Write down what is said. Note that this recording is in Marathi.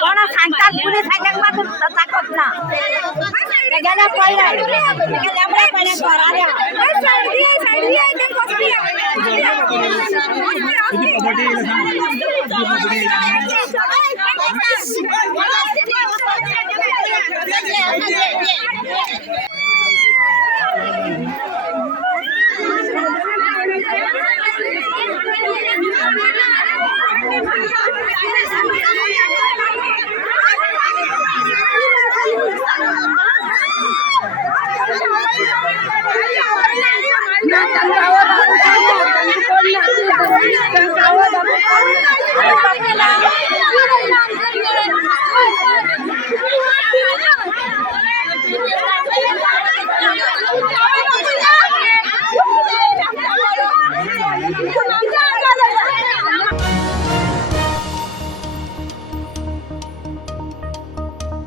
कोणा सांगतात पुणे सांगतात मात्र ताकद ना ते गेल्या पहिला ते लंबडा पाण्यावर आल्या साइड आहे ते कॉस्टली